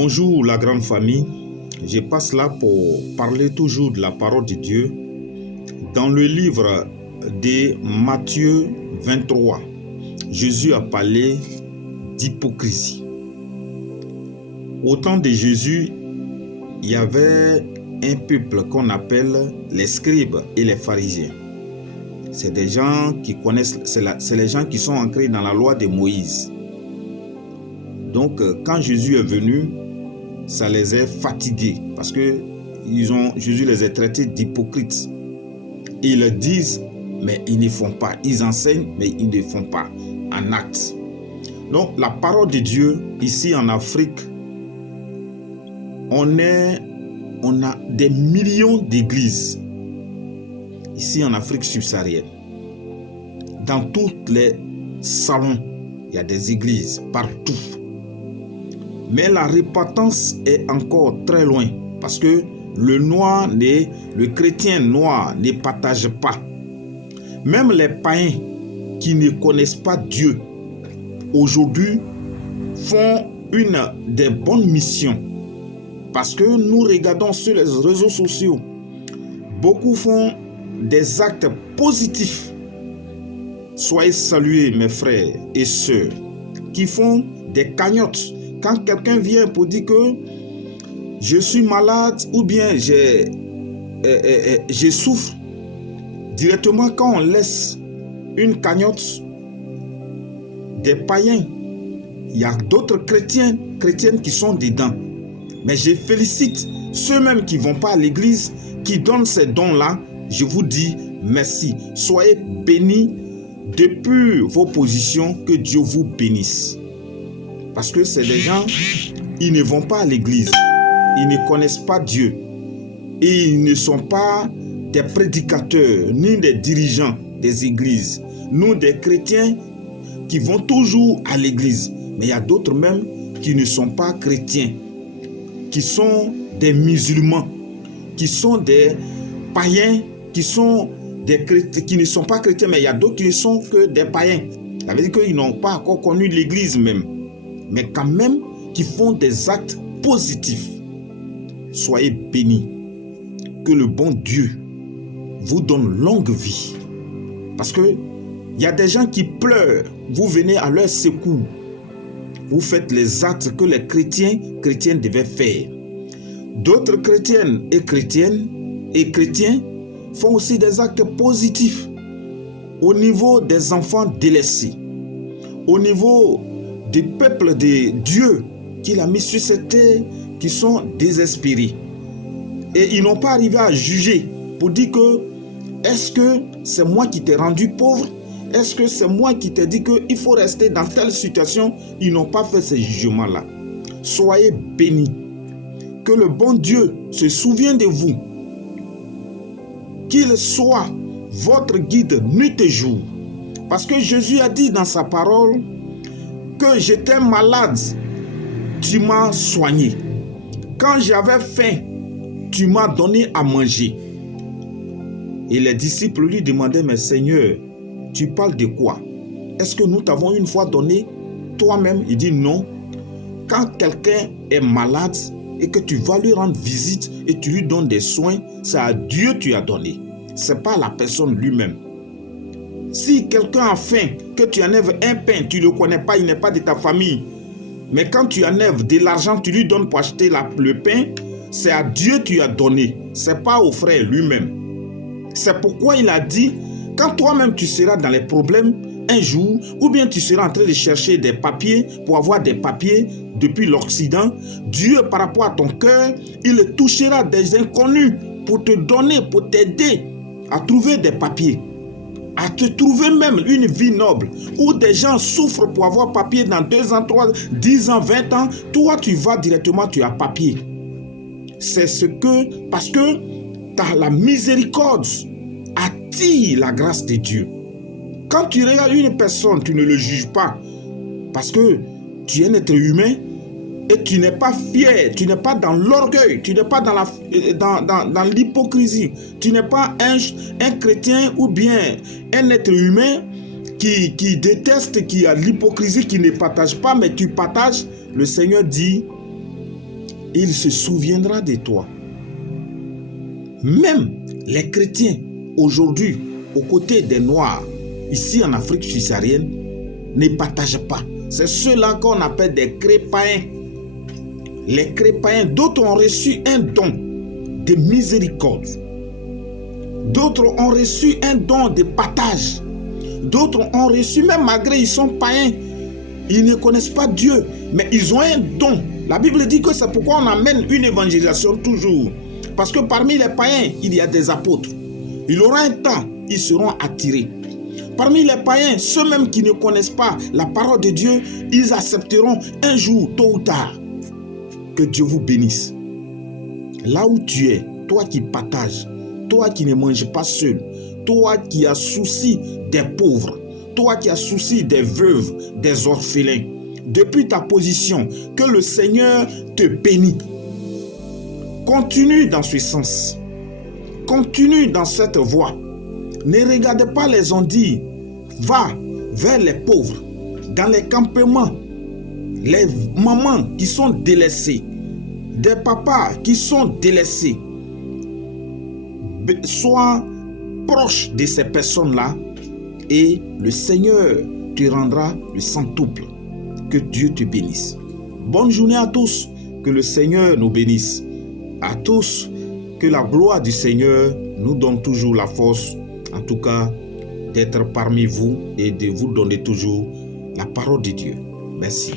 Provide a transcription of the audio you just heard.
Bonjour la grande famille, je passe là pour parler toujours de la parole de Dieu dans le livre de Matthieu 23. Jésus a parlé d'hypocrisie. Au temps de Jésus, il y avait un peuple qu'on appelle les scribes et les pharisiens. C'est des gens qui connaissent, c'est les gens qui sont ancrés dans la loi de Moïse. Donc, quand Jésus est venu, ça les a fatigués parce que Jésus les a traités d'hypocrites. Ils le disent, mais ils ne font pas. Ils enseignent, mais ils ne font pas en acte. Donc, la parole de Dieu, ici en Afrique, on a des millions d'églises. Ici en Afrique subsaharienne. Dans tous les salons, il y a des églises partout. Mais la repentance est encore très loin parce que le chrétien noir ne partage pas. Même les païens qui ne connaissent pas Dieu aujourd'hui font une des bonnes missions parce que nous regardons sur les réseaux sociaux. Beaucoup font des actes positifs. Soyez salués mes frères et sœurs qui font des cagnottes. Quand quelqu'un vient pour dire que je suis malade ou bien je souffre, directement quand on laisse une cagnotte des païens, il y a d'autres chrétiennes qui sont dedans. Mais je félicite ceux-mêmes qui ne vont pas à l'église, qui donnent ces dons-là. Je vous dis merci. Soyez bénis depuis vos positions, que Dieu vous bénisse. Parce que c'est des gens, ils ne vont pas à l'église, ils ne connaissent pas Dieu. Et ils ne sont pas des prédicateurs, ni des dirigeants des églises. Nous, des chrétiens qui vont toujours à l'église. Mais il y a d'autres même qui ne sont pas chrétiens, qui sont des musulmans, qui sont des païens, qui sont des chrétiens, qui ne sont pas chrétiens, mais il y a d'autres qui ne sont que des païens. Ça veut dire qu'ils n'ont pas encore connu l'église même. Mais quand même, qui font des actes positifs. Soyez bénis. Que le bon Dieu vous donne longue vie. Parce que il y a des gens qui pleurent. Vous venez à leur secours. Vous faites les actes que les chrétiens devaient faire. D'autres chrétiennes et chrétiens font aussi des actes positifs au niveau des enfants délaissés, au niveau des peuples de Dieu qu'il a mis sur cette terre qui sont désespérés. Et ils n'ont pas arrivé à juger pour dire que est-ce que c'est moi qui t'ai rendu pauvre? Est-ce que c'est moi qui t'ai dit qu'il faut rester dans telle situation? Ils n'ont pas fait ces jugements-là. Soyez bénis. Que le bon Dieu se souvienne de vous. Qu'il soit votre guide nuit et jour. Parce que Jésus a dit dans sa parole que j'étais malade, tu m'as soigné. Quand j'avais faim, tu m'as donné à manger. Et les disciples lui demandaient, mais Seigneur, tu parles de quoi? Est-ce que nous t'avons une fois donné toi-même? Il dit non. Quand quelqu'un est malade et que tu vas lui rendre visite et tu lui donnes des soins, c'est à Dieu que tu as donné. Ce n'est pas la personne lui-même. Si quelqu'un a faim, que tu enlèves un pain, tu ne le connais pas, il n'est pas de ta famille. Mais quand tu enlèves de l'argent, tu lui donnes pour acheter le pain, c'est à Dieu que tu as donné. Ce n'est pas au frère lui-même. C'est pourquoi il a dit, quand toi-même tu seras dans les problèmes un jour, ou bien tu seras en train de chercher des papiers pour avoir des papiers depuis l'Occident, Dieu par rapport à ton cœur, il touchera des inconnus pour te donner, pour t'aider à trouver des papiers. À te trouver même une vie noble, où des gens souffrent pour avoir papier dans 2 ans, 3, 10 ans, 20 ans. Toi, tu vas directement, tu as papier. C'est parce que la miséricorde attire la grâce de Dieu. Quand tu regardes une personne, tu ne le juges pas, parce que tu es un être humain, et tu n'es pas fier, tu n'es pas dans l'orgueil, tu n'es pas dans l'hypocrisie, tu n'es pas un chrétien ou bien un être humain qui déteste, qui a l'hypocrisie, qui ne partage pas, mais tu partages. Le Seigneur dit, il se souviendra de toi. Même les chrétiens, aujourd'hui, aux côtés des Noirs, ici en Afrique subsaharienne, ne partagent pas. C'est ceux-là qu'on appelle des crépaïens. Les crépaïens, d'autres ont reçu un don de miséricorde. D'autres ont reçu un don de partage. D'autres ont reçu, même malgré ils sont païens, ils ne connaissent pas Dieu, mais ils ont un don. La Bible dit que c'est pourquoi on amène une évangélisation toujours. Parce que parmi les païens, il y a des apôtres. Il aura un temps, ils seront attirés. Parmi les païens, ceux même qui ne connaissent pas la parole de Dieu, ils accepteront un jour, tôt ou tard. Que Dieu vous bénisse. Là où tu es, toi qui partages, toi qui ne manges pas seul, toi qui as souci des pauvres, toi qui as souci des veuves, des orphelins, depuis ta position, que le Seigneur te bénisse. Continue dans ce sens. Continue dans cette voie. Ne regarde pas les ondits. Va vers les pauvres, dans les campements, les mamans qui sont délaissées, des papas qui sont délaissés. Sois proche de ces personnes-là et le Seigneur te rendra le centuple. Que Dieu te bénisse. Bonne journée à tous. Que le Seigneur nous bénisse. À tous, que la gloire du Seigneur nous donne toujours la force, en tout cas, d'être parmi vous et de vous donner toujours la parole de Dieu. Merci.